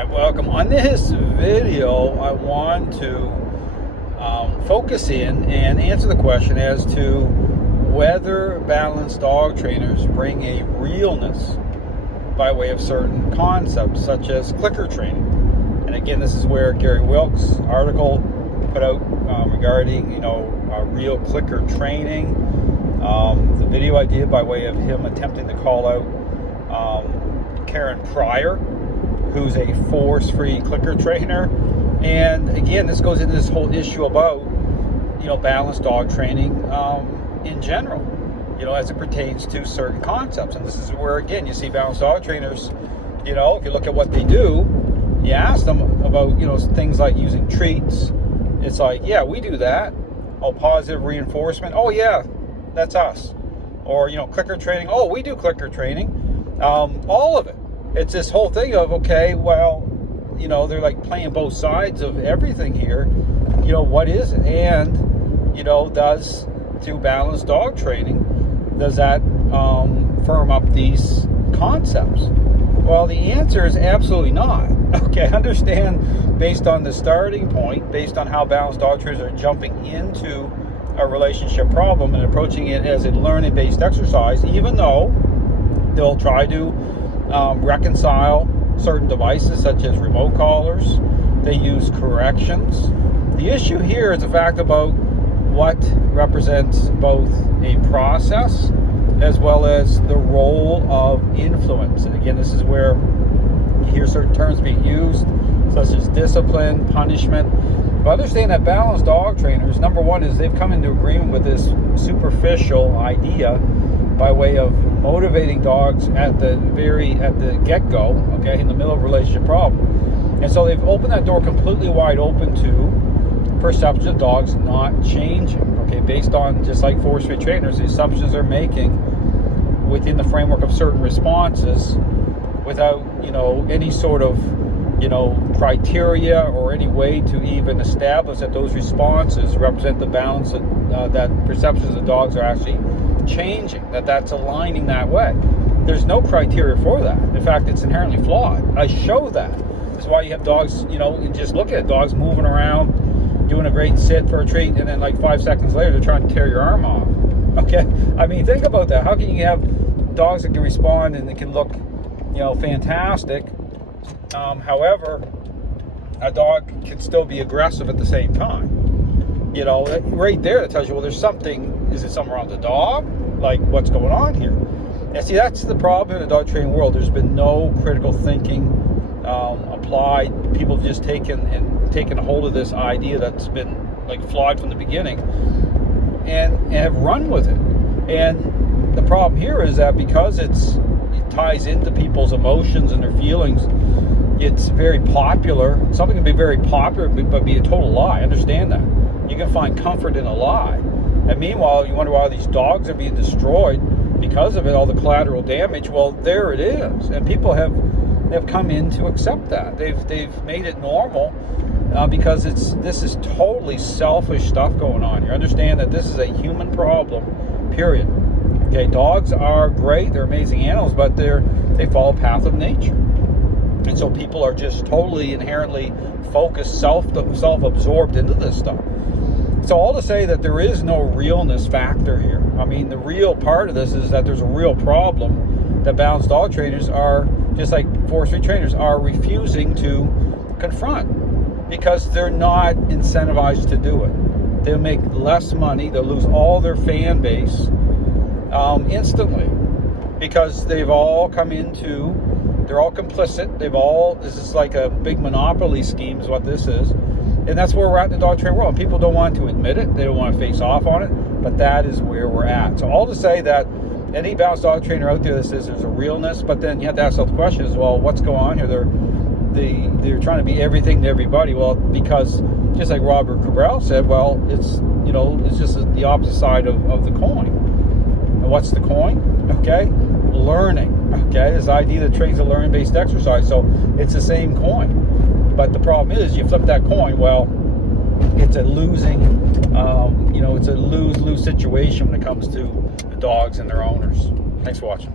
Hi, welcome. On this video, I want to focus in and answer the question as to whether balanced dog trainers bring a realness by way of certain concepts, such as clicker training. And again, this is where Gary Wilkes' article put out regarding, real clicker training. The video I did by way of him attempting to call out Karen Pryor, who's a force-free clicker trainer. And again, this goes into this whole issue about, balanced dog training in general, as it pertains to certain concepts. And this is where, again, you see balanced dog trainers, if you look at what they do, you ask them about, things like using treats. It's like, yeah, we do that. Oh, positive reinforcement. Oh, yeah, that's us. Or, clicker training. Oh, we do clicker training. All of it. It's this whole thing of, okay, well, they're like playing both sides of everything here. What is it? And, does, through balanced dog training, does that firm up these concepts? Well, the answer is absolutely not. Okay, understand, based on the starting point, based on how balanced dog trainers are jumping into a relationship problem and approaching it as a learning-based exercise, even though they'll try to reconcile certain devices such as remote collars. They use corrections. The issue here is the fact about what represents both a process as well as the role of influence. And again, this is where you hear certain terms being used, such as discipline, punishment. But understand that balanced dog trainers, number one, is they've come into agreement with this superficial idea by way of motivating dogs at the get-go, okay, in the middle of a relationship problem. And so they've opened that door completely wide open to perception of dogs not changing, okay, based on, just like force-free trainers, the assumptions they're making within the framework of certain responses without, any sort of, criteria or any way to even establish that those responses represent the balance that perceptions of dogs are actually changing, that's aligning that way. There's no criteria for that. In fact, it's inherently flawed. I show that. That's why you have dogs, just look at dogs moving around, doing a great sit for a treat, and then like 5 seconds later, they're trying to tear your arm off. Okay? I mean, think about that. How can you have dogs that can respond and they can look, fantastic? However, a dog can still be aggressive at the same time. Right there, that tells you, well, there's something. Is it something wrong with the dog? Like, what's going on here? And see, that's the problem in the dog training world. There's been no critical thinking applied. People have just taken a hold of this idea that's been like flawed from the beginning and have run with it. And the problem here is that because it ties into people's emotions and their feelings, it's very popular. Something can be very popular but be a total lie. Understand that. You can find comfort in a lie. And meanwhile, you wonder why these dogs are being destroyed because of it, all the collateral damage. Well, there it is. And people have come in to accept that. They've made it normal because this is totally selfish stuff going on here. Understand that this is a human problem, period. Okay, dogs are great. They're amazing animals, but they follow a path of nature. And so people are just totally inherently focused, self-absorbed into this stuff. So all to say that there is no realness factor here. I mean, the real part of this is that there's a real problem that balanced dog trainers are, just like force-free trainers, are refusing to confront because they're not incentivized to do it. They'll make less money. They'll lose all their fan base instantly because they've all come into, they're all complicit. This is like a big monopoly scheme is what this is. And that's where we're at in the dog training world. And people don't want to admit it. They don't want to face off on it. But that is where we're at. So all to say that any balanced dog trainer out there that says there's a realness, but then you have to ask yourself the question as well, what's going on here? They're trying to be everything to everybody. Well, because just like Robert Cabral said, well, it's just the opposite side of the coin. And what's the coin? Okay? Learning. Okay? This idea that trains a learning-based exercise. So it's the same coin. But the problem is, you flip that coin, well, it's a losing, it's a lose-lose situation when it comes to the dogs and their owners. Thanks for watching.